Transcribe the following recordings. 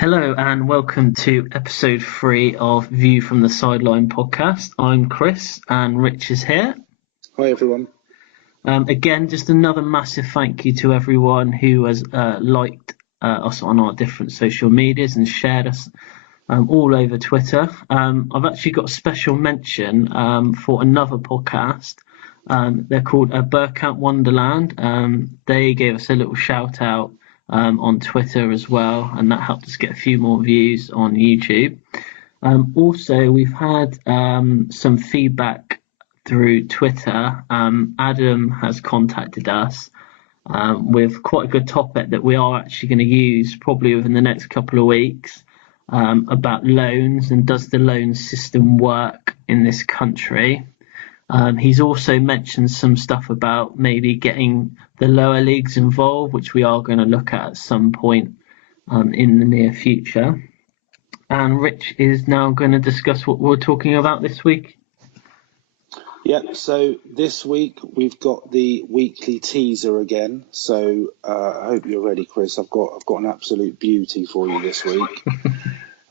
Hello and welcome to episode 3 of View from the Sideline podcast. I'm Chris and Rich is here. Hi everyone. Again, just another massive thank you to everyone who has liked us on our different social medias and shared us all over Twitter. I've actually got a special mention for another podcast. They're called Burkout Wonderland. They gave us a little shout out on Twitter as well, and that helped us get a few more views on YouTube. Also, we've had some feedback through Twitter. Adam has contacted us with quite a good topic that we are actually going to use probably within the next couple of weeks about loans and does the loan system work in this country. He's also mentioned some stuff about maybe getting the lower leagues involved, which we are going to look at some point in the near future. And Rich is now going to discuss what we're talking about this week. Yeah, so this week we've got the weekly teaser again. So I hope you're ready, Chris. I've got an absolute beauty for you this week.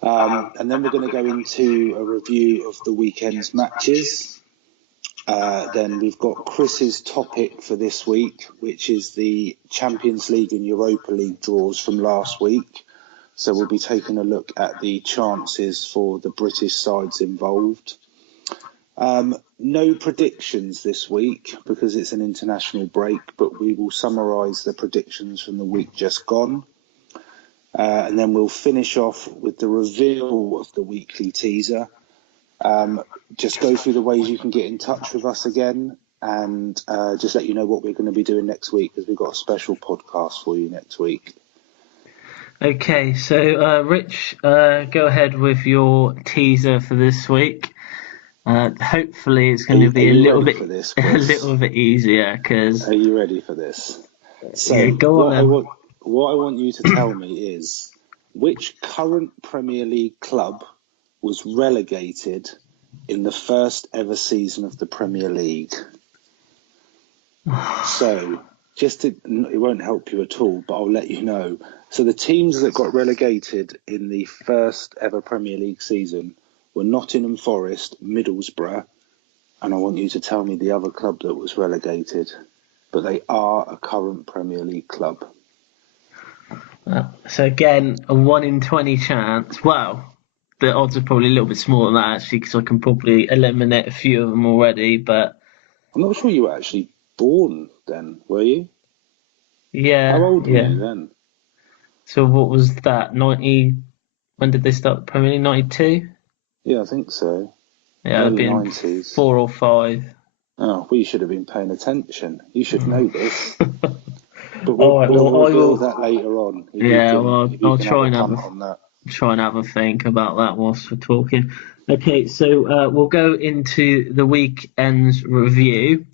And then we're going to go into a review of the weekend's matches. Then we've got Chris's topic for this week, which is the Champions League and Europa League draws from last week. So we'll be taking a look at the chances for the British sides involved. No predictions this week because it's an international break, but we will summarise the predictions from the week just gone. And then we'll finish off with the reveal of the weekly teaser. Just go through the ways you can get in touch with us again and just let you know what we're going to be doing next week because we've got a special podcast for you next week. Okay, so Rich, go ahead with your teaser for this week. Hopefully it's going to be a little bit easier. Cause, are you ready for this? So yeah, go on what I want you to tell me is which current Premier League club was relegated in the first ever season of the Premier League. So, it won't help you at all, but I'll let you know. So the teams that got relegated in the first ever Premier League season were Nottingham Forest, Middlesbrough, and I want you to tell me the other club that was relegated. But they are a current Premier League club. So again, a 1 in 20 chance. Well, the odds are probably a little bit smaller than that actually, because I can probably eliminate a few of them already. But I'm not sure you were actually born then, were you? Yeah. How old were you then? So what was that? 90? When did they start the Premier League? 92? Yeah, I think so. Yeah, early been 90s. 4 or 5. Oh, we should have been paying attention. You should know this. But All right, we'll reveal that later on. I'll try and have a think about that whilst we're talking. Okay, so we'll go into the weekend's review,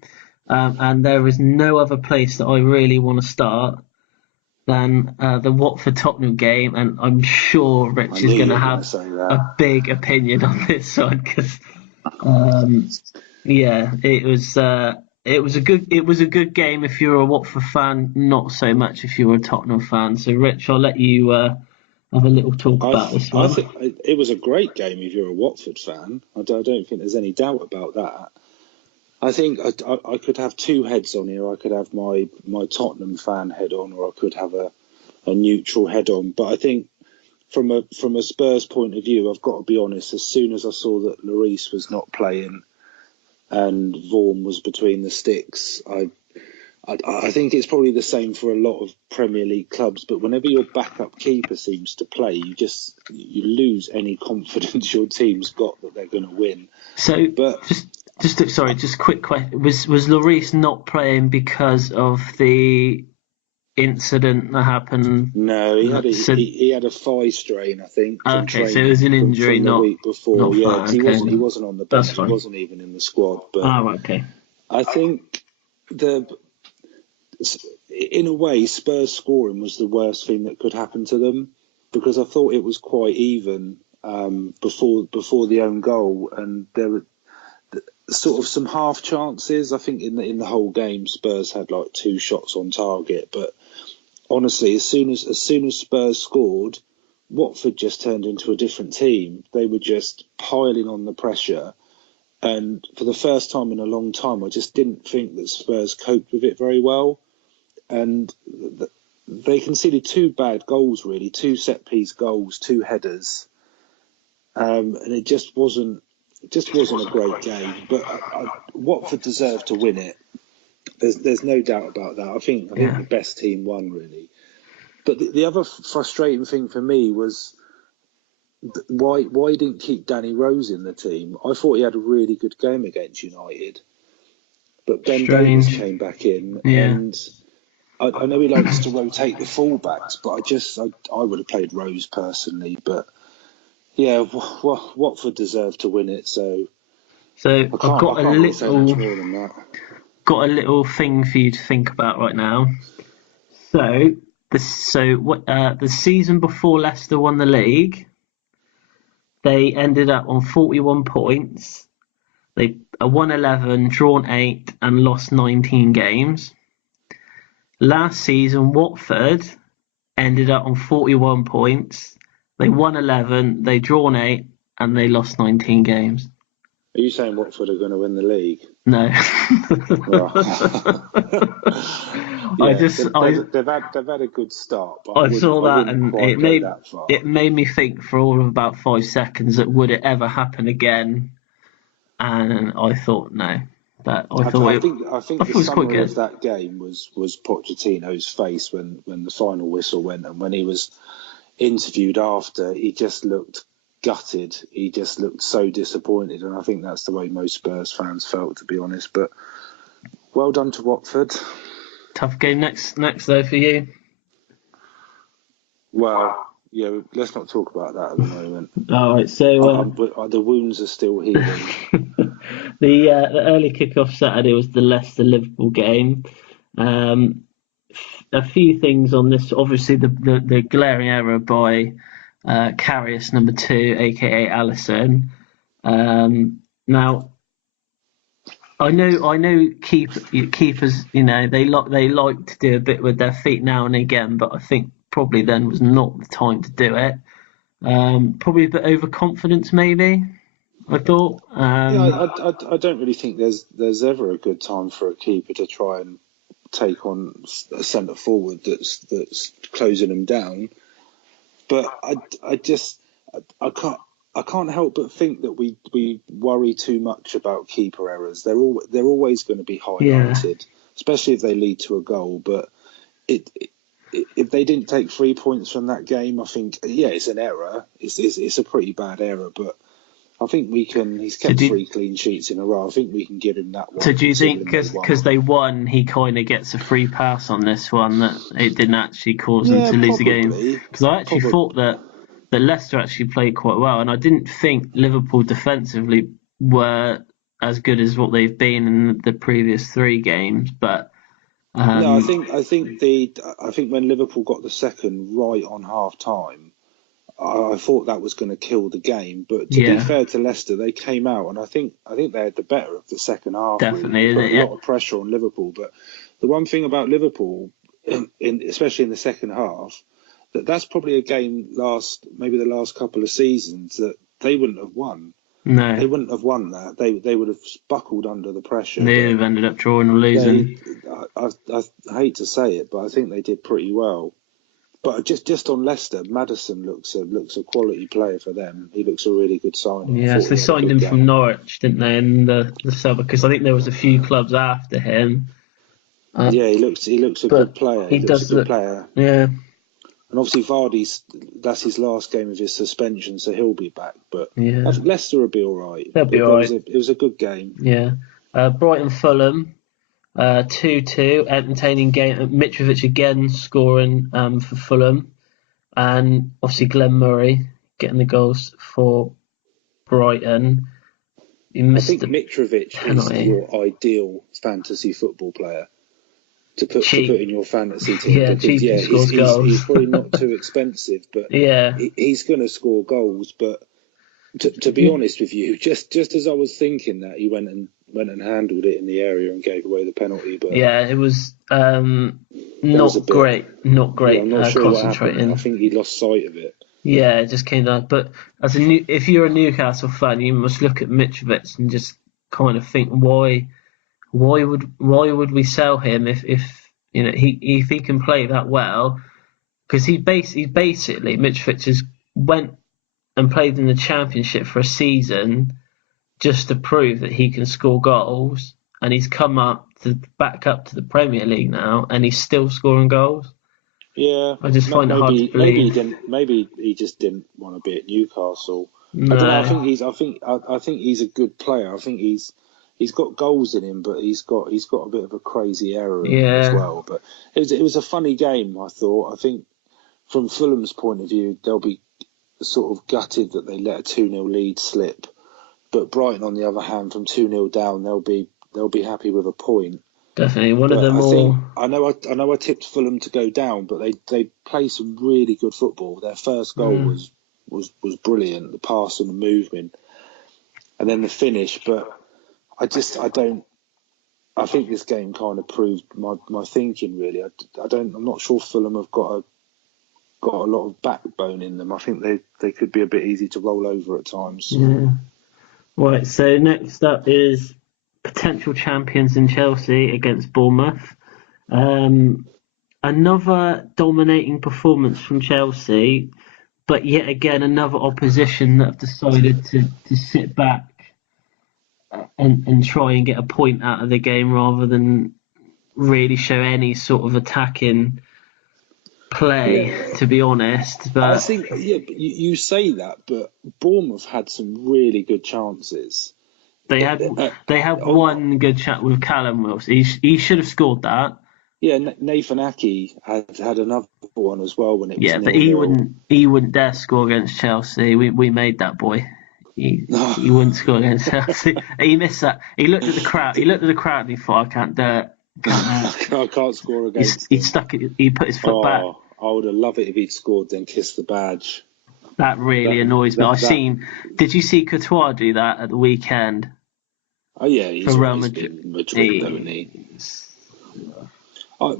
and there is no other place that I really want to start than the Watford-Tottenham game, and I'm sure Rich is going to have a big opinion on this one because, it was a good game if you're a Watford fan, not so much if you're a Tottenham fan. So, Rich, I'll let you have a little talk about this one. I think it was a great game if you're a Watford fan. I don't think there's any doubt about that. I think I could have two heads on here. I could have my Tottenham fan head on, or I could have a neutral head on. But I think from a Spurs point of view, I've got to be honest. As soon as I saw that Lloris was not playing and Vaughan was between the sticks, I think it's probably the same for a lot of Premier League clubs. But whenever your backup keeper seems to play, you lose any confidence your team's got that they're going to win. So, but just quick question: was Lloris not playing because of the incident that happened? No, he had a thigh strain, I think. Okay, so it was an injury, from the week before. He wasn't on the bench. He wasn't even in the squad. But okay. I think in a way, Spurs scoring was the worst thing that could happen to them because I thought it was quite even before the own goal, and there were sort of some half chances. I think in the whole game, Spurs had like 2 shots on target, but honestly, as soon as Spurs scored, Watford just turned into a different team. They were just piling on the pressure. And for the first time in a long time, I just didn't think that Spurs coped with it very well. And they conceded 2 bad goals, really, 2 set-piece goals, 2 headers. And it just wasn't a great game. But Watford deserved to win it. There's no doubt about that. I think the best team won, really. But the other frustrating thing for me was why didn't keep Danny Rose in the team? I thought he had a really good game against United, but Ben Davies came back in, and I know he likes to rotate the fullbacks, but I would have played Rose personally. But yeah, Watford deserved to win it, so I've got a little say much more than that. Got a little thing for you to think about right now. So the season before Leicester won the league, they ended up on 41 points. They won 11, drawn 8, and lost 19 games. Last season, Watford ended up on 41 points. They won 11, they drawn 8, and they lost 19 games. Are you saying Watford are going to win the league? No. They've had a good start. But I saw that, and it made me think for all of about 5 seconds that would it ever happen again? And I thought no. But I think the summary of that game was Pochettino's face when the final whistle went, and when he was interviewed after, he just looked gutted. He just looked so disappointed, and I think that's the way most Spurs fans felt, to be honest. But well done to Watford. Tough game next though for you. Well, yeah, let's not talk about that at the moment. All right, so the wounds are still healing. The early kick-off Saturday was the Leicester-Liverpool game. A few things on this. Obviously, the glaring error by Karius number 2, aka Alisson. Now, I know keepers. They like to do a bit with their feet now and again, but I think probably then was not the time to do it. Probably a bit overconfidence, maybe. I thought. I don't really think there's ever a good time for a keeper to try and take on a centre forward that's closing them down. But I can't help but think that we worry too much about keeper errors. They're always going to be highlighted, especially if they lead to a goal. But if they didn't take 3 points from that game, I think it's an error. It's a pretty bad error, but I think we can. He's kept 3 clean sheets in a row. I think we can give him that one. So do you think because they won, he kind of gets a free pass on this one, that it didn't actually cause them to lose the game? Because I actually thought that Leicester actually played quite well, and I didn't think Liverpool defensively were as good as what they've been in the previous 3 games. But no, I think when Liverpool got the second right on half time, I thought that was going to kill the game, but to be fair to Leicester, they came out, and I think they had the better of the second half. Definitely, really. Put a lot of pressure on Liverpool. But the one thing about Liverpool, especially in the second half, that's probably a game maybe the last couple of seasons that they wouldn't have won. No, they wouldn't have won that. They would have buckled under the pressure. They would have ended up drawing or losing. I hate to say it, but I think they did pretty well. But just on Leicester, Maddison looks a quality player for them. He looks a really good signing. Yes, they signed him from Norwich, didn't they? In the summer, because I think there was a few clubs after him. He looks a good player. He looks a good player. Yeah. And obviously that's his last game of his suspension, so he'll be back. But I think Leicester will be all right. They'll be all right. It was a good game. Yeah. Brighton Fulham. 2-2, entertaining game. Mitrovic again scoring for Fulham, and obviously Glenn Murray getting the goals for Brighton. I think Mitrovic is your ideal fantasy football player to put in your fantasy team. Yeah, because, scores goals. He's probably not too expensive, but he's going to score goals. But To be honest with you, just as I was thinking that, he went and handled it in the area and gave away the penalty. But Yeah, it was there was a not bit. great, not Yeah, great I'm not sure what happened. I concentrating. think he lost sight of it. Yeah, it just came down. But if you're a Newcastle fan, you must look at Mitrovic and just kind of think, why would we sell him if if he can play that well? Because he basically Mitrovic has went and played in the Championship for a season just to prove that he can score goals, and he's come back up to the Premier League now, and he's still scoring goals. Yeah, I just find it hard to believe. Maybe he just didn't want to be at Newcastle. I don't know. No, I think he's a good player. I think he's got goals in him, but he's got a bit of a crazy error in him as yeah, well. But it was a funny game. I thought. I think from Fulham's point of view, they'll be sort of gutted that they let a 2-0 lead slip. But Brighton, on the other hand, from 2-0 down, they'll be happy with a point. definitely one of But the more. I know I tipped Fulham to go down, but they play some really good football. Their first goal was brilliant, the pass and the movement, and then the finish. But I think this game kind of proved my thinking really. I'm not sure Fulham have got a lot of backbone in them. I think they could be a bit easy to roll over at times. Yeah. Right. So next up is potential champions in Chelsea against Bournemouth. Another dominating performance from Chelsea, but yet again another opposition that have decided to sit back and try and get a point out of the game rather than really show any sort of attacking play, Yeah, to be honest. I But think you say that, but Bournemouth had some really good chances. they had Uh, they had on, one good chat with Callum Wilson. He should have scored that. Yeah, Nathan Aki had another one as well when it was Yeah, but 0-0. he wouldn't dare score against Chelsea. We made that boy. He wouldn't score against Chelsea. He missed that. He looked at the crowd. He looked at the crowd and he thought, I can't do it. I can't score against He them. stuck it. He put his foot back. Oh, I would have loved it if he'd scored, then kissed the badge. That really That annoys me. that that. Did you see Courtois do that at the weekend Oh yeah, for he's Real always Madrid? been Madrid, don't he? I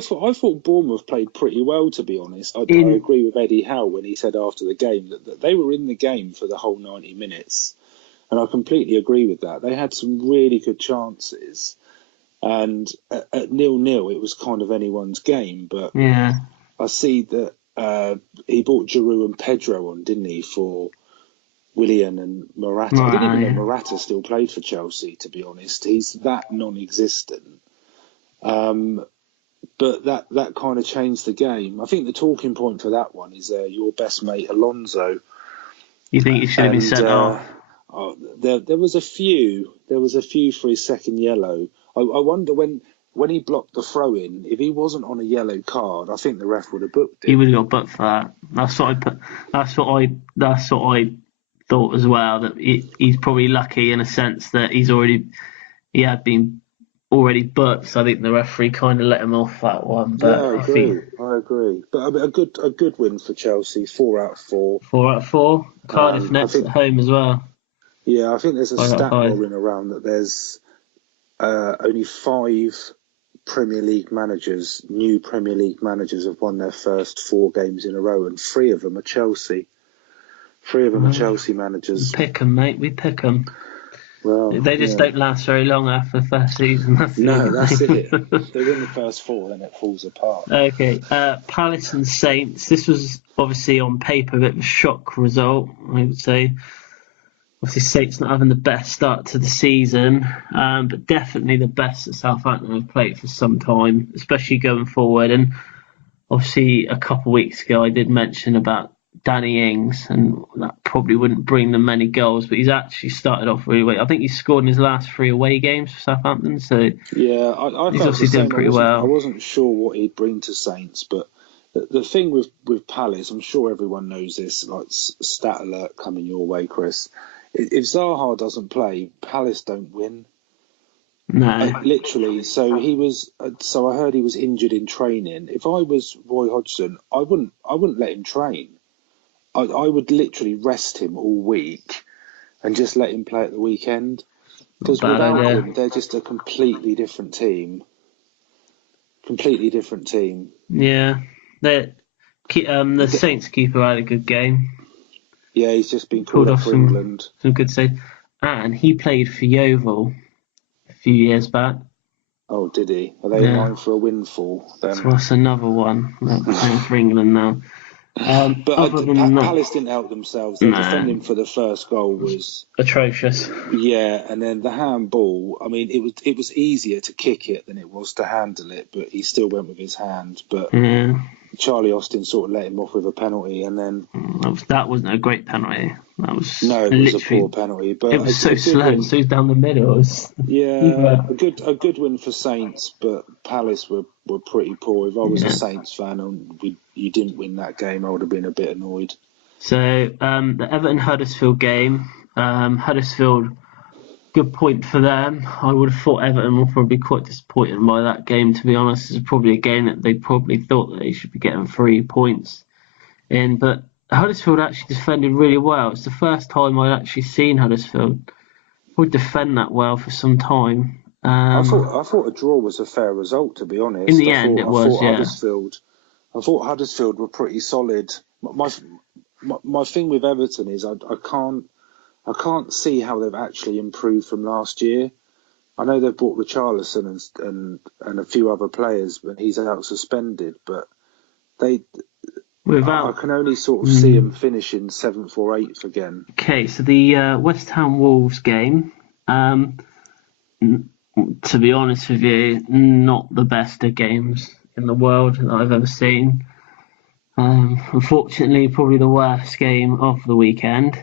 thought Bournemouth played pretty well, to be honest. I In agree with Eddie Howe when he said after the game that they were in the game for the whole 90 minutes. And I completely agree with that. They had some really good chances. And at 0-0, it was kind of anyone's game. But yeah, I see that he brought Giroud and Pedro on, didn't he, for Willian and Morata. I didn't even know right. Morata still played for Chelsea, to be honest. He's that non-existent. But that kind of changed the game. I think the talking point for that one is your best mate Alonso. You think he should have been And sent off? there was a few for his second yellow. I wonder when he blocked the throw in, if he wasn't on a yellow card, I think the ref would have booked He him. would have got booked for that. That's what I thought as well. That he's probably lucky in a sense that he had been already booked. So I think the referee kind of let him off that one. Yeah, But I agree. But I mean, a good win for Chelsea, 4 out of 4. 4 out of 4. Cardiff I next at think home as well. I think there's a 5 out of stat 5. rolling around that there's only 5 Premier League managers, new Premier League managers, have won their first 4 games in a row, and 3 of them are Chelsea. 3 of them are Chelsea managers. Pick 'em, mate. We pick 'em. Well, They just don't last very long after the first season. That's it. They win the first 4, then it falls apart. Okay, Palace and Saints. This was obviously on paper a bit of a shock result, I would say. Obviously, Saints not having the best start to the season, but definitely the best that Southampton have played for some time, especially going forward. And obviously, a couple of weeks ago, I did mention about Danny Ings, and that probably wouldn't bring them many goals, but he's actually started off really well. I think he's scored in his last 3 away games for Southampton, so yeah, I he's felt obviously doing pretty I well. wasn't sure what he'd bring to Saints, but the thing with Palace, I'm sure everyone knows this, like stat alert coming your way, Chris. If Zaha doesn't play, Palace don't win. No, Literally. So he was. So I heard he was injured in training. If I was Roy Hodgson, I wouldn't let him train. I would literally rest him all week and just let him play at the weekend. Because Bad without idea. him, they're just a completely different team. Completely different team. Yeah. The Saints keeper had a good game. Yeah, he's just been Pulled called up off for England. some good saves. And he played for Yeovil a few years back. Oh, did he? Are they in line for a windfall then? So that's another one. They're playing for England now. But other than that, Palace didn't help themselves. Their defending for the first goal was atrocious. Yeah, and then the handball. I mean, it was easier to kick it than it was to handle it, but he still went with his hand. But Charlie Austin sort of let him off with a penalty, and then that wasn't a great penalty. That was it was a poor penalty. But it was so slow, so down the middle. Yeah, a good win for Saints, but Palace were pretty poor. If I was a Saints fan and you didn't win that game, I would have been a bit annoyed. So the Everton-Huddersfield game, Huddersfield, good point for them. I would have thought Everton were probably quite disappointed by that game, to be honest. It's probably a game that they probably thought that they should be getting 3 points in, but Huddersfield actually defended really well. It's the first time I'd actually seen Huddersfield would defend that well for some time. I thought a draw was a fair result, to be honest. In the end, it was. I thought Huddersfield were pretty solid. My thing with Everton is I can't see how they've actually improved from last year. I know they've bought Richarlison and a few other players, but he's out suspended. But I can only sort of see him finishing 7th or 8th again. Okay, so the West Ham Wolves game, to be honest with you, not the best of games in the world that I've ever seen. Unfortunately, probably the worst game of the weekend.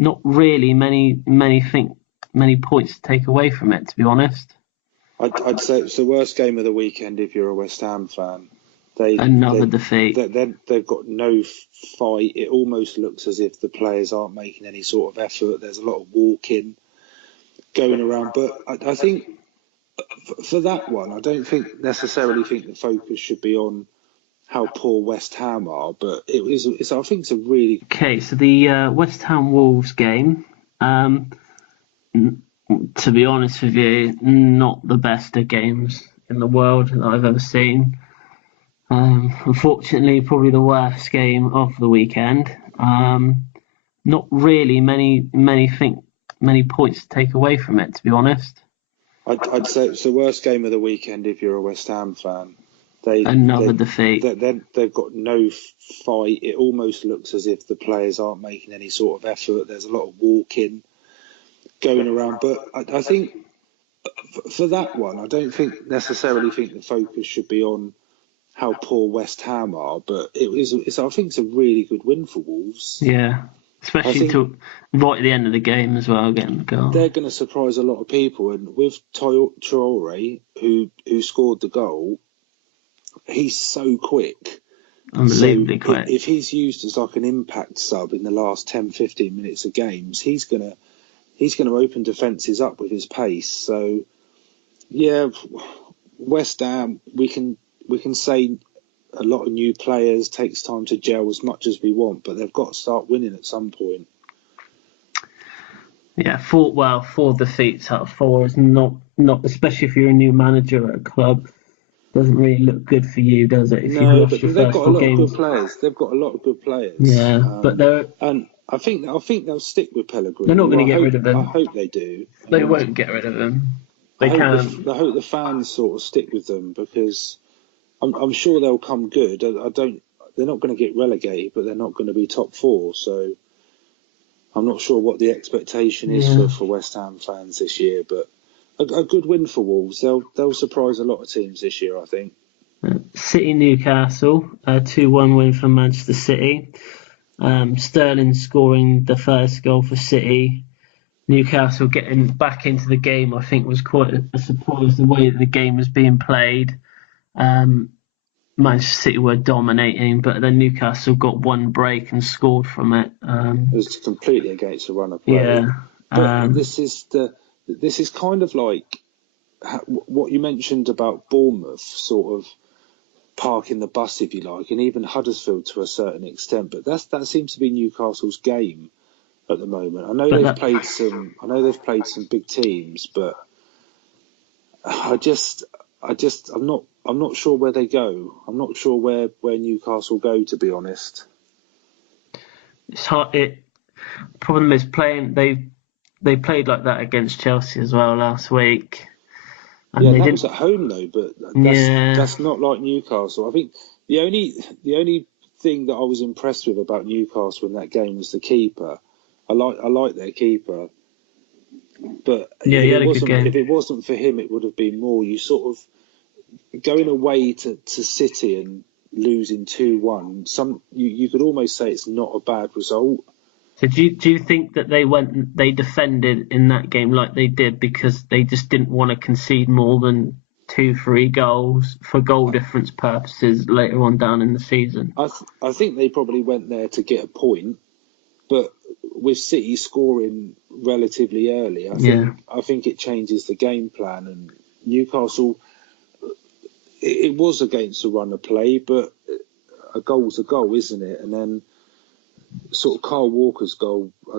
Not really many points to take away from it, to be honest. I'd say it's the worst game of the weekend if you're a West Ham fan. Another defeat. They've got no fight. It almost looks as if the players aren't making any sort of effort. There's a lot of walking going around. But I think for that one, I don't necessarily think the focus should be on how poor West Ham are. But I think it's a really... Okay, so the West Ham Wolves game, to be honest with you, not the best of games in the world that I've ever seen. Unfortunately, probably the worst game of the weekend. Not really many points to take away from it, to be honest. I'd say it's the worst game of the weekend if you're a West Ham fan. Another defeat. They've got no fight. It almost looks as if the players aren't making any sort of effort. There's a lot of walking going around. But I think for that one, I don't necessarily think the focus should be on how poor West Ham are, but I think it's a really good win for Wolves. Yeah, especially right at the end of the game as well, getting the goal. They're going to surprise a lot of people, and with Traore, who scored the goal, he's so quick. Unbelievably quick. If he's used as like an impact sub in the last 10-15 minutes of games, he's going to open defences up with his pace. So, yeah, West Ham, we can say a lot of new players, takes time to gel as much as we want, but they've got to start winning at some point. Yeah, 4 defeats out of 4 is not, especially if you're a new manager at a club, doesn't really look good for you, does it? No, but they've got a lot of good players. They've got a lot of good players. Yeah, but and I think they'll stick with Pellegrini. They're not going to get rid of him. I hope they do. They won't get rid of him. I hope the fans sort of stick with them, because I'm sure they'll come good. They're not going to get relegated, but they're not going to be top 4. So I'm not sure what the expectation is for West Ham fans this year, but a good win for Wolves. They'll surprise a lot of teams this year, I think. City Newcastle, a 2-1 win for Manchester City. Sterling scoring the first goal for City. Newcastle getting back into the game, I think, was quite a surprise, the way that the game was being played. Manchester City were dominating, but then Newcastle got one break and scored from it. It was completely against the run of play. Yeah. But this is kind of like what you mentioned about Bournemouth, sort of parking the bus, if you like, and even Huddersfield to a certain extent. But that seems to be Newcastle's game at the moment. I know they've played some big teams, but I'm not sure where they go. I'm not sure where Newcastle go, to be honest. It's hard. Problem is playing. They played like that against Chelsea as well last week. And that was at home though, but that's not like Newcastle. I think the only thing that I was impressed with about Newcastle in that game was the keeper. I like their keeper, but if it wasn't for him, it would have been more. You sort of going away to City and losing 2-1. You could almost say it's not a bad result. So do you think that they defended in that game like they did because they just didn't want to concede more than 2-3 goals for goal difference purposes later on down in the season? I think they probably went there to get a point, but with City scoring relatively early, I think it changes the game plan. And Newcastle, it was against a run of play, but a goal's a goal, isn't it? And then sort of Kyle Walker's goal, I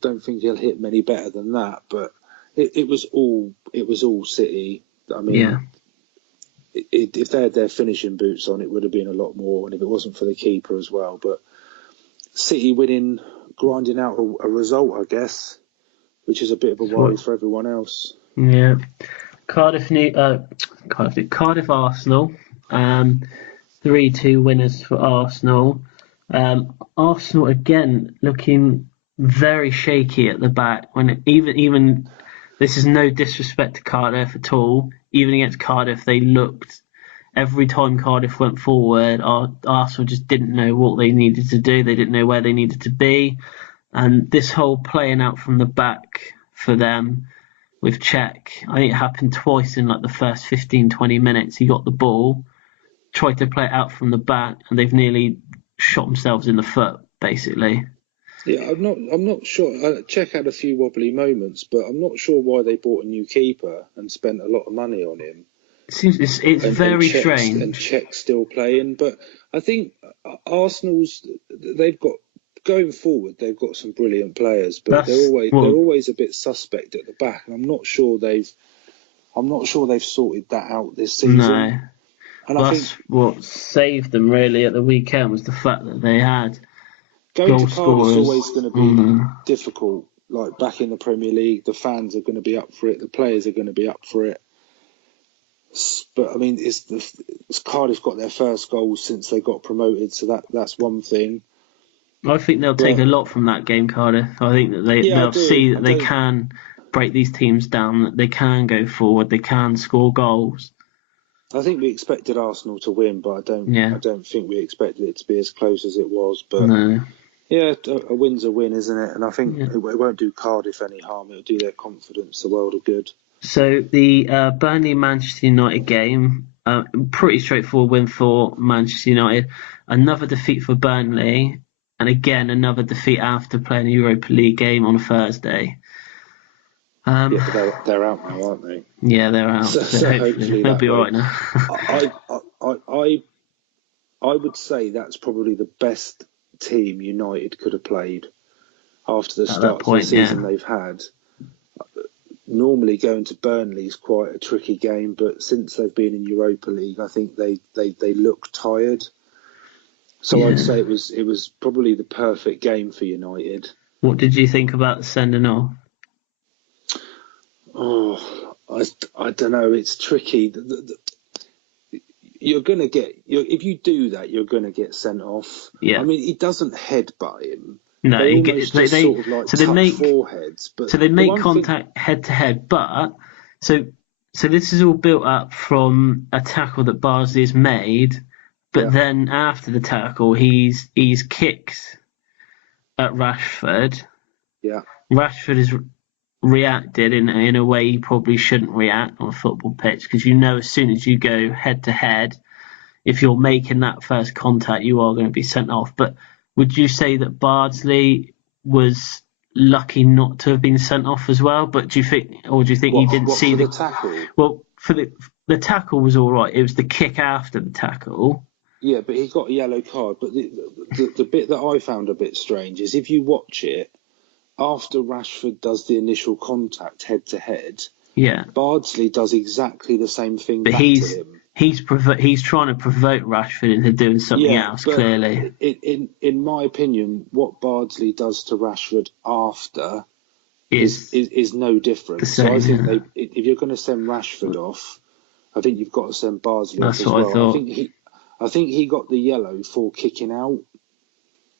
don't think he'll hit many better than that, but it was all City. I mean, if they had their finishing boots on, it would have been a lot more, and if it wasn't for the keeper as well. But City winning, grinding out a result, I guess, which is a bit of a worry for everyone else. Yeah, Cardiff Arsenal, 3-2 winners for Arsenal. Arsenal again looking very shaky at the back. When even this is no disrespect to Cardiff at all. Even against Cardiff, they looked every time Cardiff went forward. Arsenal just didn't know what they needed to do. They didn't know where they needed to be, and this whole playing out from the back for them with Cech, I think it happened twice in like the first 15-20 minutes. He got the ball, tried to play it out from the back, and they've nearly shot themselves in the foot, basically. Yeah, I'm not sure. Cech had a few wobbly moments, but I'm not sure why they bought a new keeper and spent a lot of money on him. It's very strange. And Cech still playing, but I think Arsenal's they've got going forward. They've got some brilliant players, but they're always a bit suspect at the back, and I'm not sure they've sorted that out this season. No. And I think what saved them really at the weekend was the fact that they had going goal to Cardiff is scorers. Always going to be difficult. Like back in the Premier League, the fans are going to be up for it, the players are going to be up for it. But I mean, it's Cardiff got their first goal since they got promoted, so that's one thing. I think they'll take a lot from that game, Cardiff. I think that they'll see that they can break these teams down, that they can go forward, they can score goals. I think we expected Arsenal to win, but I don't think we expected it to be as close as it was. But a win's a win, isn't it? And I think it won't do Cardiff any harm. It'll do their confidence the world of good. So the Burnley-Manchester United game, pretty straightforward win for Manchester United. Another defeat for Burnley, and again another defeat after playing a Europa League game on a Thursday. But they're out now, aren't they? Yeah, they're out. So hopefully they'll be all right now. I would say that's probably the best team United could have played after the start of the season they've had. Normally going to Burnley is quite a tricky game, but since they've been in Europa League, I think they look tired. So I'd say it was probably the perfect game for United. What did you think about the sending off? Oh, I don't know. It's tricky. You're going to if you do that, you're going to get sent off. Yeah. I mean, he doesn't headbutt him. No, they make foreheads. But so they make contact head to head. But so this is all built up from a tackle that Barnsley has made. But then after the tackle, he's kicked at Rashford. Yeah. Rashford has reacted in a way he probably shouldn't react on a football pitch, because as soon as you go head to head, if you're making that first contact, you are going to be sent off. But would you say that Bardsley was lucky not to have been sent off as well? But do you think he didn't see the tackle? Well, the tackle was all right. It was the kick after the tackle. Yeah, but he got a yellow card. But the bit that I found a bit strange is if you watch it, after Rashford does the initial contact head to head, Yeah, Bardsley does exactly the same thing but back to him. he's trying to provoke Rashford into doing something else. But clearly, in my opinion, what Bardsley does to Rashford after is no different. the same, so I think if you're going to send Rashford off, I think you've got to send Bardsley off as well. I thought. I think he got the yellow for kicking out.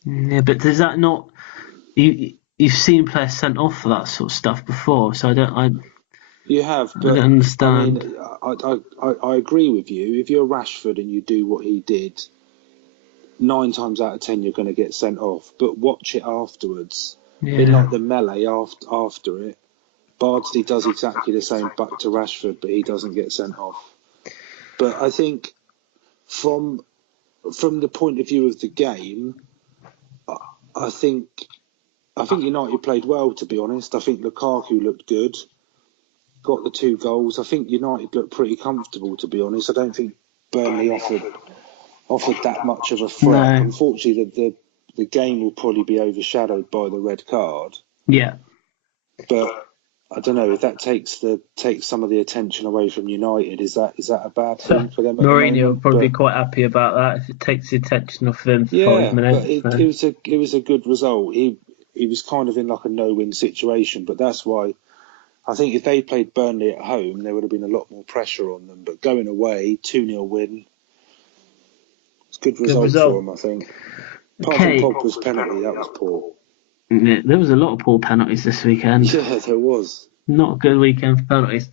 Yeah, but does that not? You've seen players sent off for that sort of stuff before, so You have, but I don't understand. I mean, I agree with you. If you're Rashford and you do what he did, 9 times out of 10 you're going to get sent off. But watch it afterwards. Yeah. In like the melee after it, Bardsley does exactly the same back to Rashford, but he doesn't get sent off. But I think from the point of view of the game, I think United played well, to be honest. I think Lukaku looked good, got the 2 goals. I think United looked pretty comfortable, to be honest. I don't think Burnley offered that much of a threat. No. Unfortunately, the game will probably be overshadowed by the red card. Yeah. But I don't know if that takes some of the attention away from United. Is that a bad thing for them? Mourinho will probably be quite happy about that if it takes the attention off them for 5 minutes. But it was a good result. He was kind of in like a no-win situation, but that's why I think if they played Burnley at home, there would have been a lot more pressure on them. But going away, 2-0 win, it's a good result for them, I think. Apart from Pogba's penalty, that was poor. Yeah, there was a lot of poor penalties this weekend. Yeah, there was. Not a good weekend for penalties.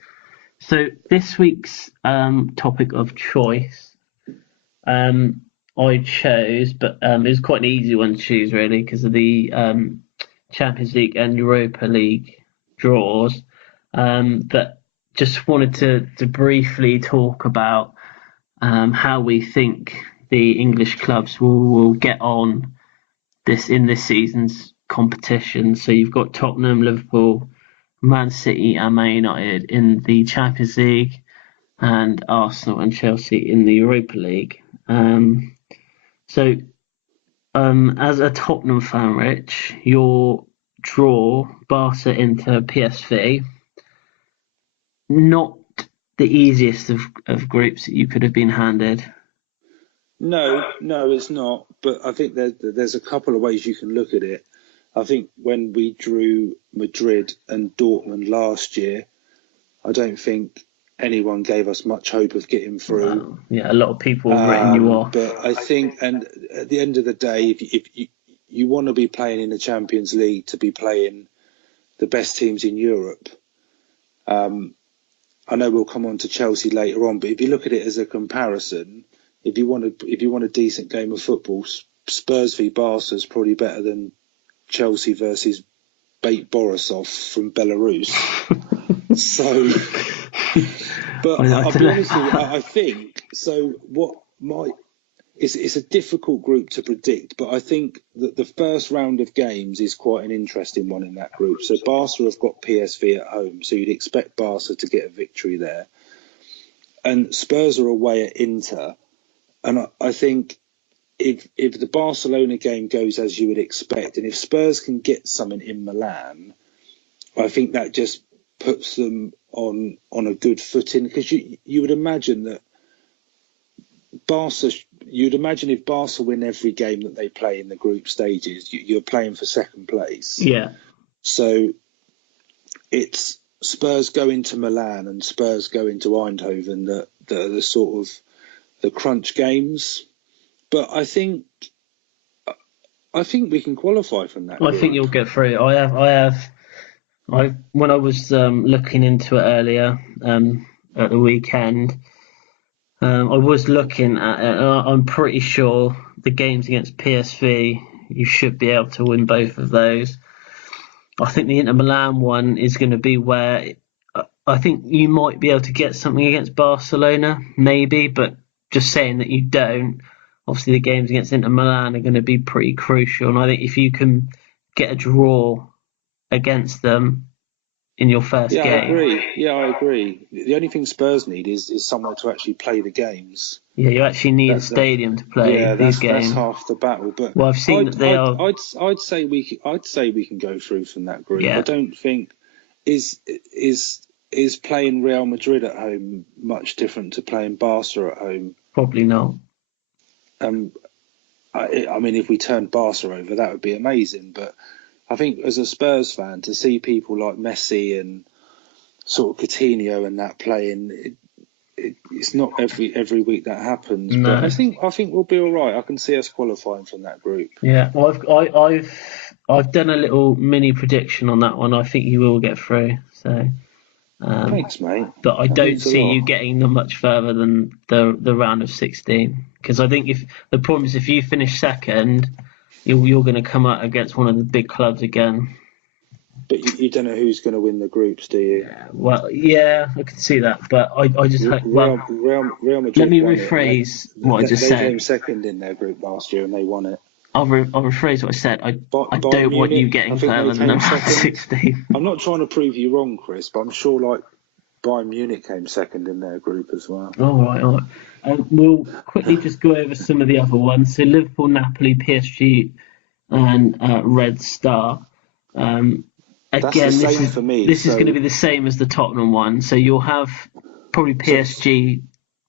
So this week's topic of choice, I chose, but it was quite an easy one to choose really because of the Champions League and Europa League draws. But just wanted to briefly talk about how we think the English clubs will get on in this season's competition. So you've got Tottenham, Liverpool, Man City and Man United in the Champions League and Arsenal and Chelsea in the Europa League. So as a Tottenham fan, Rich, your draw, Barca into PSV, not the easiest of groups that you could have been handed. No, it's not. But I think there's a couple of ways you can look at it. I think when we drew Madrid and Dortmund last year, I don't think anyone gave us much hope of getting through. Wow. Yeah, a lot of people have written you off. But I think, and at the end of the day, if you want to be playing in the Champions League to be playing the best teams in Europe, I know we'll come on to Chelsea later on, but if you look at it as a comparison, if you want a decent game of football, Spurs v Barca is probably better than Chelsea versus Bate Borisov from Belarus. So, but I'll be honest with you, I think so. It's a difficult group to predict, but I think that the first round of games is quite an interesting one in that group. So Barca have got PSV at home, so you'd expect Barca to get a victory there, and Spurs are away at Inter, and I think if the Barcelona game goes as you would expect, and if Spurs can get something in Milan, I think that just puts them on a good footing, because you would imagine that you'd imagine if Barca win every game that they play in the group stages, you're playing for second place. Yeah. So it's Spurs going to Milan and Spurs going to Eindhoven that are the sort of the crunch games. But I think we can qualify from that. I think you'll get through. When I was looking into it earlier at the weekend, I was looking at it, and I'm pretty sure the games against PSV, you should be able to win both of those. I think the Inter Milan one is going to be where I think you might be able to get something against Barcelona, maybe, but just saying that you don't, obviously the games against Inter Milan are going to be pretty crucial. And I think if you can get a draw against them, in your first game. I agree. The only thing Spurs need is somewhere to actually play the games. Yeah, you actually need a stadium to play these games. That's half the battle. But I've seen that they are. I'd say we can go through from that group. Yeah. I don't think is playing Real Madrid at home much different to playing Barca at home. Probably not. I mean, if we turned Barca over, that would be amazing. But I think as a Spurs fan, to see people like Messi and sort of Coutinho and that playing, it's not every week that happens. No. But I think we'll be all right. I can see us qualifying from that group. Yeah, well, I've done a little mini prediction on that one. I think you will get through. So. Thanks, mate. But I don't see you getting them much further than the round of 16, because I think the problem is if you finish second, you're going to come out against one of the big clubs again. But you don't know who's going to win the groups, do you? Well, yeah, I can see that, but I just Real Madrid. Let me rephrase what I just said. They came second in their group last year and they won it. I'll rephrase what I said. I don't want you getting further than the round 16. I'm not trying to prove you wrong, Chris, but I'm sure like Bayern Munich came second in their group as well. All right. We'll quickly just go over some of the other ones. So Liverpool, Napoli, PSG, and Red Star. Again, this is going to be the same as the Tottenham one. So you'll have probably PSG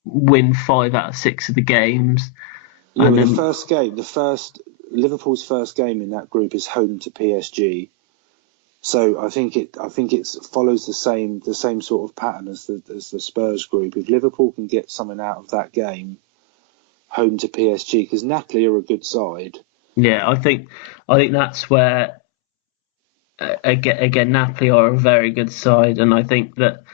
win 5 out of 6 of the games. Yeah, Liverpool's first game in that group is home to PSG. So I think it follows the same sort of pattern as the Spurs group. If Liverpool can get something out of that game, home to PSG, because Napoli are a good side. Yeah, I think that's where again Napoli are a very good side, and I think that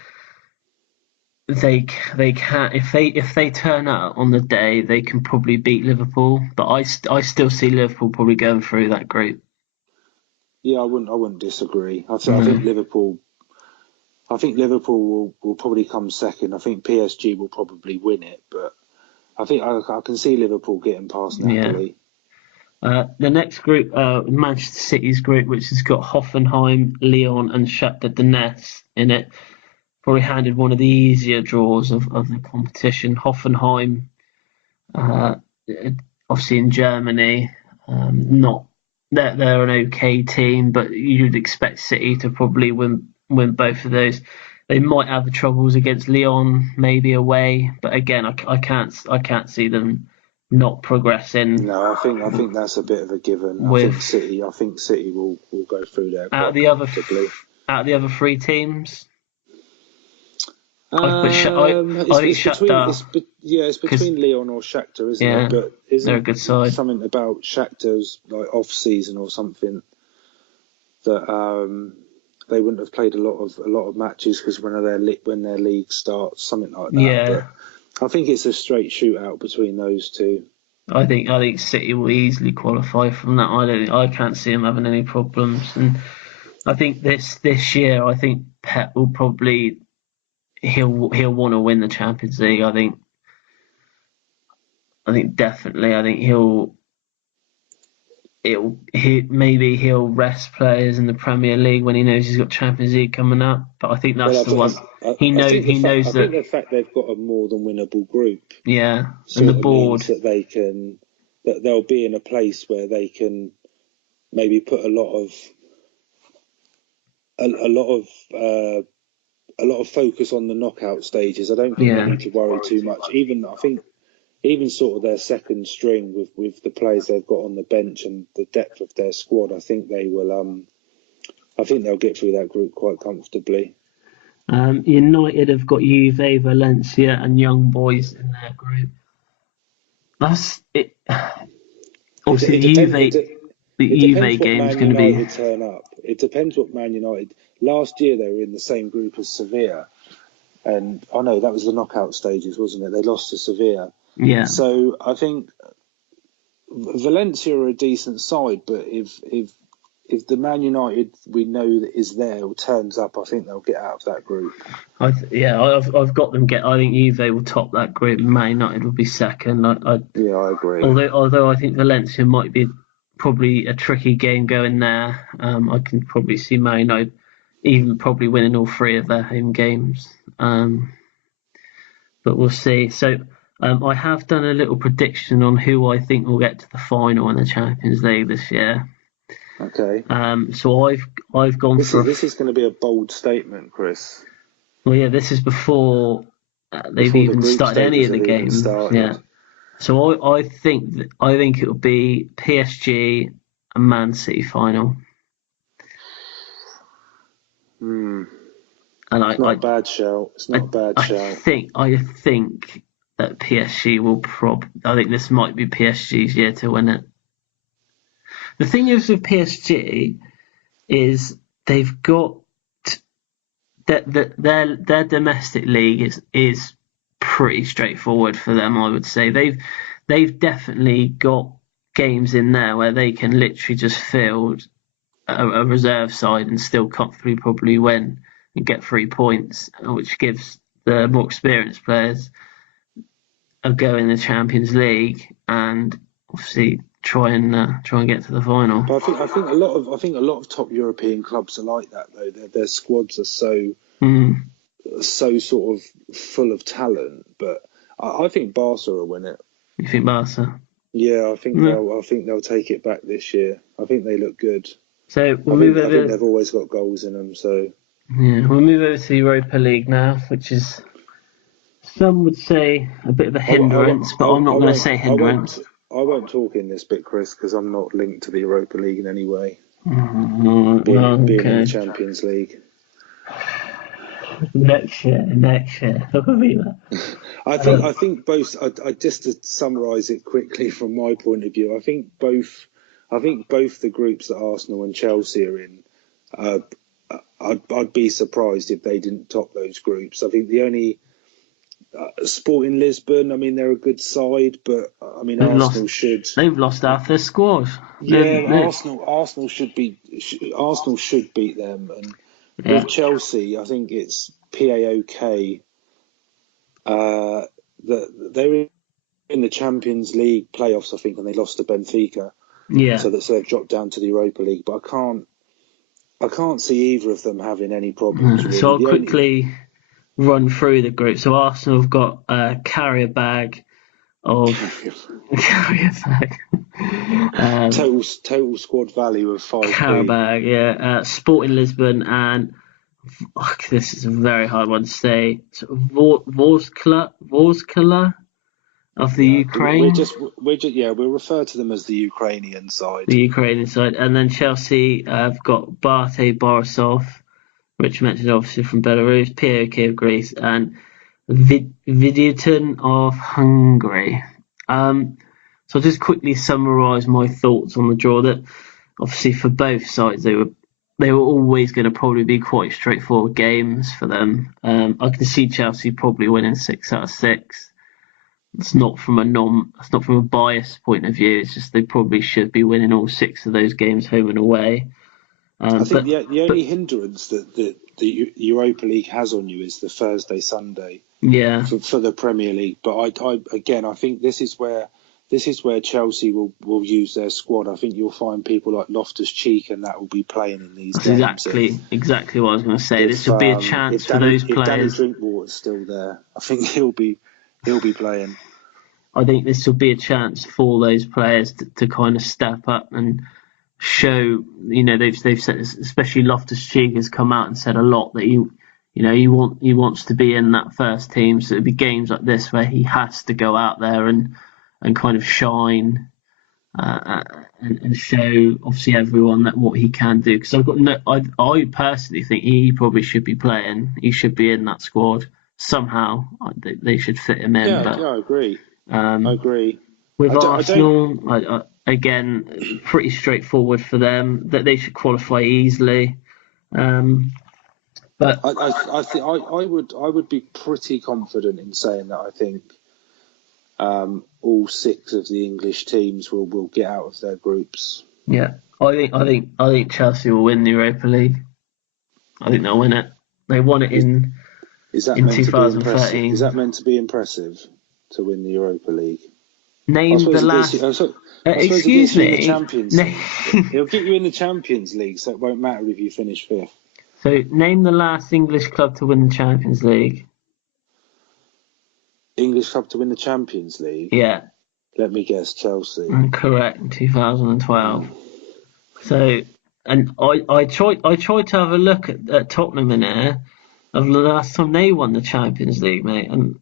they can if they turn up on the day, they can probably beat Liverpool. But I still see Liverpool probably going through that group. Yeah, I wouldn't disagree. I think Liverpool will probably come second. I think PSG will probably win it, but I think I can see Liverpool getting past Napoli. Yeah. The next group, Manchester City's group, which has got Hoffenheim, Lyon, and Shakhtar Donetsk in it, probably handed one of the easier draws of the competition. Hoffenheim, obviously in Germany, they're an okay team, but you'd expect City to probably win both of those. They might have the troubles against Lyon, maybe away, but again, I can't see them not progressing. No, I think that's a bit of a given. I think City will go through there quite comfortably. Out of the other 3 teams. It's between Lyon or Shakhtar, isn't it? But they're a good side. Something about Shakhtar's like off season or something that they wouldn't have played a lot of matches because when their league starts, something like that. Yeah. But I think it's a straight shootout between those two. I think City will easily qualify from that. I can't see them having any problems, and I think this year, I think Pep will probably. He'll want to win the Champions League. I think definitely. I think he'll rest players in the Premier League when he knows he's got Champions League coming up. But I think that's the one he knows. I think the fact they've got a more than winnable group. Yeah, and the board that they'll be in a place where they can maybe put a lot of focus on the knockout stages. I don't think they need to worry too much. Even sort of their second string with the players they've got on the bench and the depth of their squad, I think they will. I think they'll get through that group quite comfortably. United have got Juve, Valencia, and Young Boys in their group. That's it. Obviously, the Juve game is going to be. Turn up. It depends what Man United. Last year they were in the same group as Sevilla, and I know that was the knockout stages, wasn't it? They lost to Sevilla. Yeah. So I think Valencia are a decent side, but if the Man United we know that is there or turns up, I think they'll get out of that group. I've got them I think Juve will top that group. Man United will be second. I agree. Although I think Valencia might be probably a tricky game going there. I can probably see Man United even probably winning all 3 of their home games. But we'll see. So I have done a little prediction on who I think will get to the final in the Champions League this year. Okay. So I've gone for. This is going to be a bold statement, Chris. Well, yeah, this is before they've Before even started any of the games. Yeah. So I think it will be PSG and Man City final. And it's not a bad shout. It's not a bad shout. I think that PSG will I think this might be PSG's year to win it. The thing is with PSG is they've got their domestic league is pretty straightforward for them. I would say they've definitely got games in there where they can literally just field a reserve side and still comfortably probably win and get 3 points, which gives the more experienced players a go in the Champions League and obviously try and get to the final. But I think a lot of top European clubs are like that though. Their squads are so sort of full of talent. But I think Barca will win it. You think Barca? Yeah, I think they'll take it back this year. I think they look good. So I think they've always got goals in them. So yeah, we'll move over to the Europa League now, which is some would say a bit of a hindrance, but I'm not going to say hindrance. I won't talk in this bit, Chris, because I'm not linked to the Europa League in any way. Being in the Champions League. Next year. I think both. Just to summarise it quickly from my point of view, I think both the groups that Arsenal and Chelsea are in. I'd be surprised if they didn't top those groups. I think the only Sporting Lisbon, I mean, they're a good side, but I mean, They've lost half their squad. Yeah, Arsenal should beat them, and with Chelsea, I think it's PAOK. That they're in the Champions League playoffs, I think, and they lost to Benfica. Yeah. So they've dropped down to the Europa League, but I can't see either of them having any problems. Really. So I'll quickly run through the group. So Arsenal have got a carrier bag. Total squad value of 5. Carrier bag, yeah. Sporting Lisbon and this is a very hard one to say. So Vorskla of the Ukraine. We'll refer to them as the Ukrainian side. The Ukrainian side, and then Chelsea have got Bate Borisov, which mentioned obviously from Belarus, PAOK of Greece, and Vidyatin of Hungary. So I'll just quickly summarise my thoughts on the draw. That obviously for both sides they were always going to probably be quite straightforward games for them. I can see Chelsea probably winning 6 out of 6. It's not from a biased point of view. It's just they probably should be winning all 6 of those games home and away. I think the only hindrance that the Europa League has on you is the Thursday, Sunday. Yeah. For the Premier League, but I think this is where Chelsea will use their squad. I think you'll find people like Loftus-Cheek and that will be playing in these games. Exactly what I was going to say. This will be a chance for those players. If Danny Drinkwater's still there, I think he'll be playing. I think this will be a chance for those players to kind of step up and show. They've said, especially Loftus-Cheek has come out and said a lot that he wants to be in that first team. So it'll be games like this where he has to go out there and kind of shine and show obviously everyone that what he can do. Because I personally think he probably should be playing. He should be in that squad somehow. They should fit him in. Yeah, I agree. I agree. With Arsenal, again, pretty straightforward for them that they should qualify easily. But I would be pretty confident in saying that I think all 6 of the English teams will get out of their groups. Yeah, I think Chelsea will win the Europa League. I think they'll win it. They won it in 2013. Is that meant to be impressive to win the Europa League? Name the last. Excuse me. It'll get you in the Champions League, so it won't matter if you finish 5th. So name the last English club to win the Champions League. English club to win the Champions League? Yeah. Let me guess, Chelsea. Correct, in 2012. So, and I tried to have a look at Tottenham in there of the last time they won the Champions League, mate, and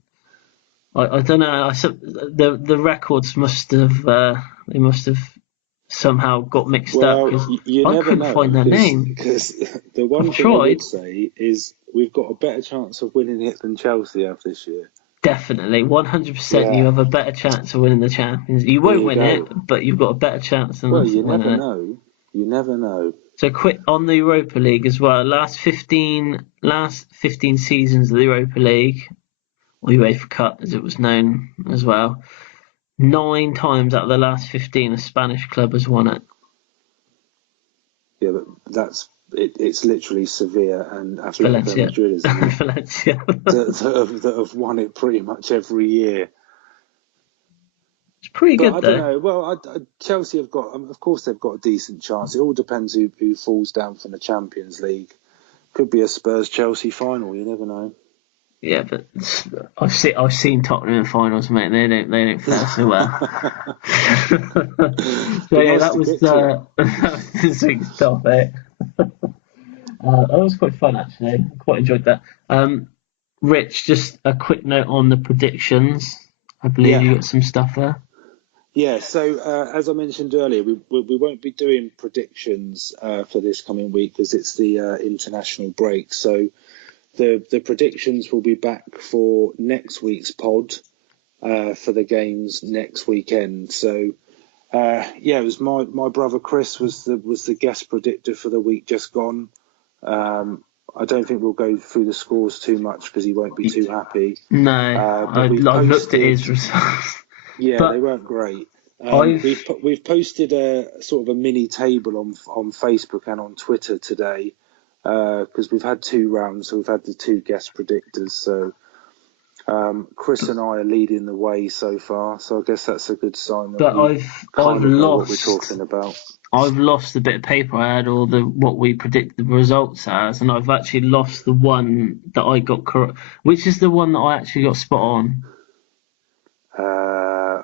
I don't know. The records must have they must have somehow got mixed up because I couldn't find their name. Because the one thing I would say is we've got a better chance of winning it than Chelsea have this year. Definitely, 100%. You have a better chance of winning the Champions. You won't win it, but you've got a better chance than you never know. You never know. So quick on the Europa League as well. Last 15 seasons of the Europa League, or UEFA Cup as it was known as well. 9 times out of the last 15, a Spanish club has won it. Yeah, but it's literally Sevilla and Atletico Madrid, isn't it? Valencia. that have won it pretty much every year. It's pretty good, I don't know. Well, Chelsea have got, of course, they've got a decent chance. It all depends who falls down from the Champions League. Could be a Spurs-Chelsea final. You never know. Yeah, but I've seen Tottenham in finals, mate. They don't fare so well. So yeah, that was this week's topic. That was quite fun, actually. I quite enjoyed that. Rich, just a quick note on the predictions. I believe you got some stuff there. Yeah, so as I mentioned earlier, we won't be doing predictions for this coming week because it's the international break. So the predictions will be back for next week's pod for the games next weekend. So it was my brother Chris was the guest predictor for the week just gone. I don't think we'll go through the scores too much because he won't be too happy. No, I've looked at his results. Yeah, but they weren't great. We've posted a sort of a mini table on Facebook and on Twitter today because we've had 2 rounds, so we've had the 2 guest predictors. So Chris and I are leading the way so far, so I guess that's a good sign. But I've lost what we're talking about. I've lost the bit of paper I had all what we predict the results as, and I've actually lost the one that I got correct. Which is the one that I actually got spot on?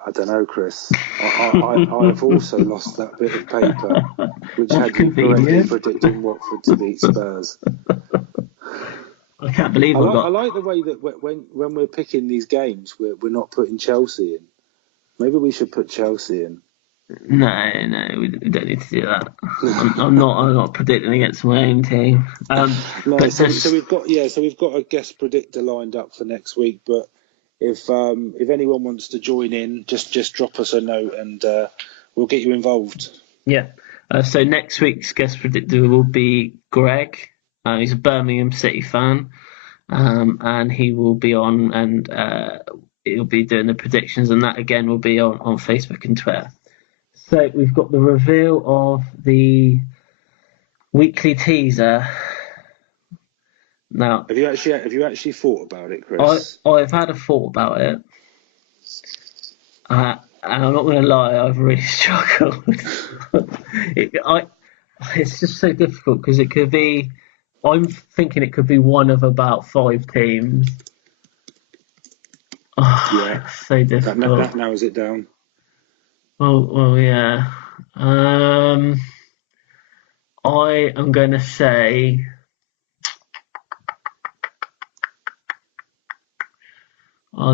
I don't know, Chris. I've also lost that bit of paper, which had you correctly predicting Watford to beat Spurs. I can't believe I like the way that when we're picking these games, we're not putting Chelsea in. Maybe we should put Chelsea in. No, we don't need to do that. I'm not predicting against my own team. So we've got a guest predictor lined up for next week. But if anyone wants to join in, just drop us a note and we'll get you involved. Yeah. So next week's guest predictor will be Greg. He's a Birmingham City fan, and he will be on and he'll be doing the predictions, and that again will be on Facebook and Twitter. So we've got the reveal of the weekly teaser. Now, have you actually thought about it, Chris? I've had a thought about it, and I'm not going to lie, I've really struggled. It's just so difficult because it could be. I'm thinking it could be one of about 5 teams. It's so difficult. That narrows it down. Well, yeah. I am going to say.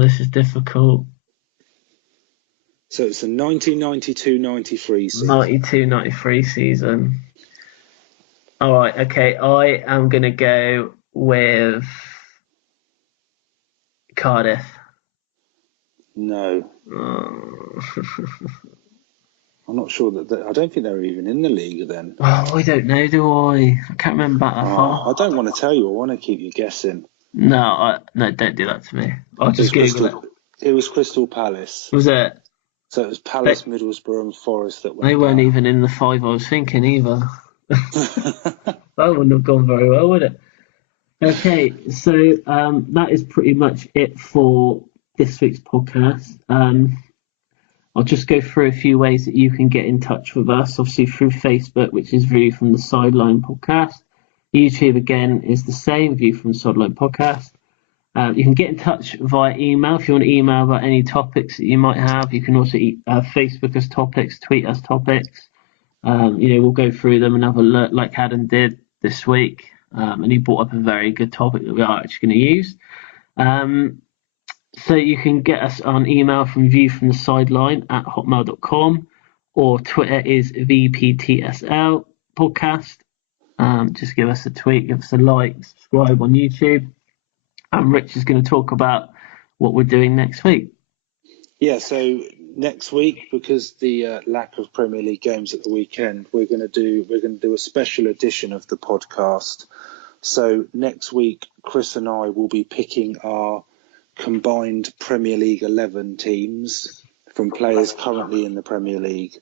This is difficult. So it's a 1992-93 season. 92-93 season. All right, okay. I am going to go with Cardiff. No. I'm not sure that I don't think they were even in the league then. I don't know, do I? I can't remember back that far. I don't want to tell you. I want to keep you guessing. No, don't do that to me. I'll just Google it. It was Crystal Palace. Was it? So it was Palace, Middlesbrough and Forest that went. They weren't even in the 5 I was thinking either. That wouldn't have gone very well, would it? Okay, so that is pretty much it for this week's podcast. I'll just go through a few ways that you can get in touch with us. Obviously through Facebook, which is View from the Sideline Podcast. YouTube again is the same, View from the Sideline Podcast. You can get in touch via email if you want to email about any topics that you might have. You can also Facebook us topics, tweet us topics. We'll go through them and have a look like Adam did this week. And he brought up a very good topic that we are actually going to use. So you can get us on email from viewfromthesideline@hotmail.com, or Twitter is VPTSL podcast. Just give us a tweet, give us a like, subscribe on YouTube. And Rich is going to talk about what we're doing next week. Yeah, so next week, because the lack of Premier League games at the weekend, we're going to do a special edition of the podcast. So next week, Chris and I will be picking our combined Premier League 11 teams from players currently in the Premier League.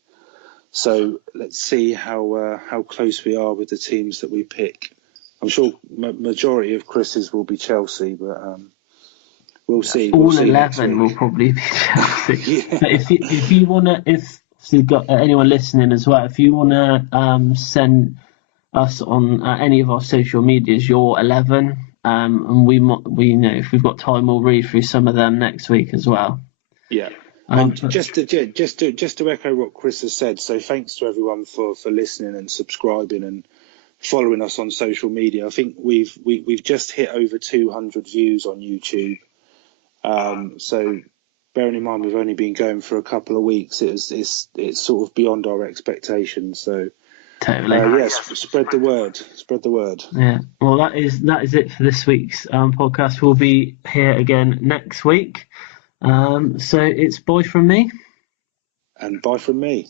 So let's see how close we are with the teams that we pick. I'm sure majority of Chris's will be Chelsea, but we'll see. All 11 will probably be Chelsea. Yeah. If you wanna, if you've got anyone listening as well, if you wanna send us on any of our social medias your 11, and we if we've got time, we'll read through some of them next week as well. Yeah. Just to echo what Chris has said, so thanks to everyone for listening and subscribing and following us on social media. I think we've just hit over 200 views on YouTube. So bearing in mind we've only been going for a couple of weeks, it's sort of beyond our expectations. So totally, yes, spread the word. Yeah. Well, that is it for this week's podcast. We'll be here again next week. So it's bye from me. And bye from me.